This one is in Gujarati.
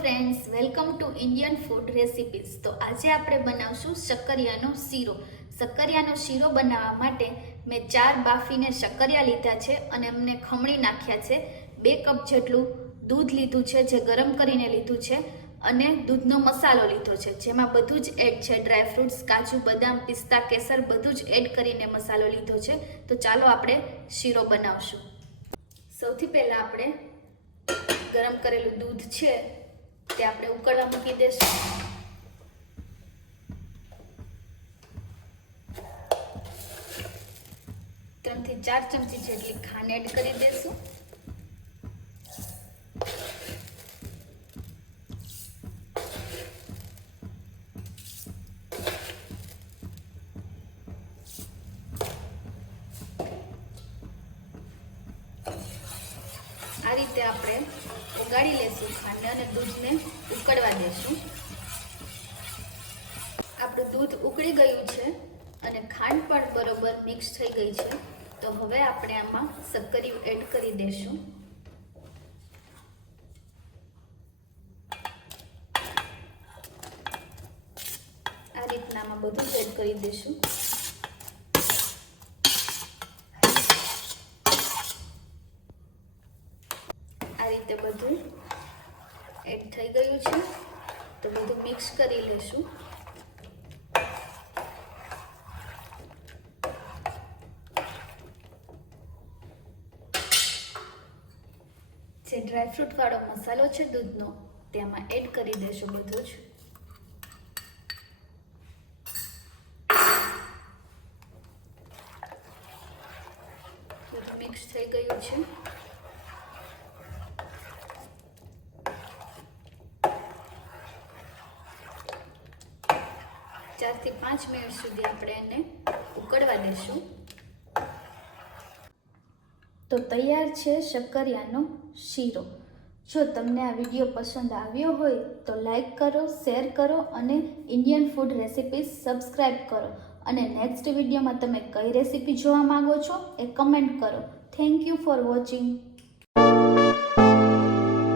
Friends welcome to Indian food recipes તો આજે આપણે બનાવશું શક્કરિયાનો શીરો. શક્કરિયાનો શીરો બનાવવા માટે મેં ચાર બાફીને શક્કરિયા લીધા છે અને એમને ખમણી નાખ્યા છે. બે કપ જેટલું દૂધ લીધું છે, જે ગરમ કરીને લીધું છે, અને દૂધનો મસાલો લીધો છે, જેમાં બધું જ એડ છે. ડ્રાયફ્રૂટ્સ કાજુ, બદામ, પિસ્તા, કેસર બધું જ એડ કરીને મસાલો લીધો છે. તો ચાલો આપણે શીરો બનાવશું. સૌથી પહેલાં આપણે ગરમ કરેલું દૂધ છે તે આપણે ઉકળવા મૂકી દેશું. ત્રણથી ચાર ચમચી જેટલી ખાંડ એડ કરી દેશું. આ રીતે આપણે ઉગાડી લેશું ખાંડ અને દૂધને ઉકળવા દેશું. આપણું દૂધ ઉકળી ગયું છે અને ખાંડ પણ બરોબર મિક્સ થઈ ગઈ છે. તો હવે આપણે આમાં સક્કરી એડ કરી દેશું. આ રીતના આમાં બધું જ એડ કરી દઈશું આ રીતે બધું એડ થઈ ગયું છે. તો બધું મિક્સ કરી લઈશું જે ડ્રાયફ્રૂટ વાળો મસાલો છે દૂધનો, તેમાં એડ કરી દેશું બધું જ. મિક્સ થઈ ગયું છે. ચારથી પાંચ મિનિટ સુધી આપણે એને ઉકળવા દેશું. તો તૈયાર છે શક્કરિયાનો શીરો. જો તમને આ વીડિયો પસંદ આવ્યો હોય તો લાઈક કરો, શેર કરો અને ઇન્ડિયન ફૂડ રેસિપીઝ સબસ્ક્રાઈબ કરો. અને નેક્સ્ટ વિડીયોમાં તમે કઈ રેસિપી જોવા માંગો છો એ કમેન્ટ કરો. Thank you for watching.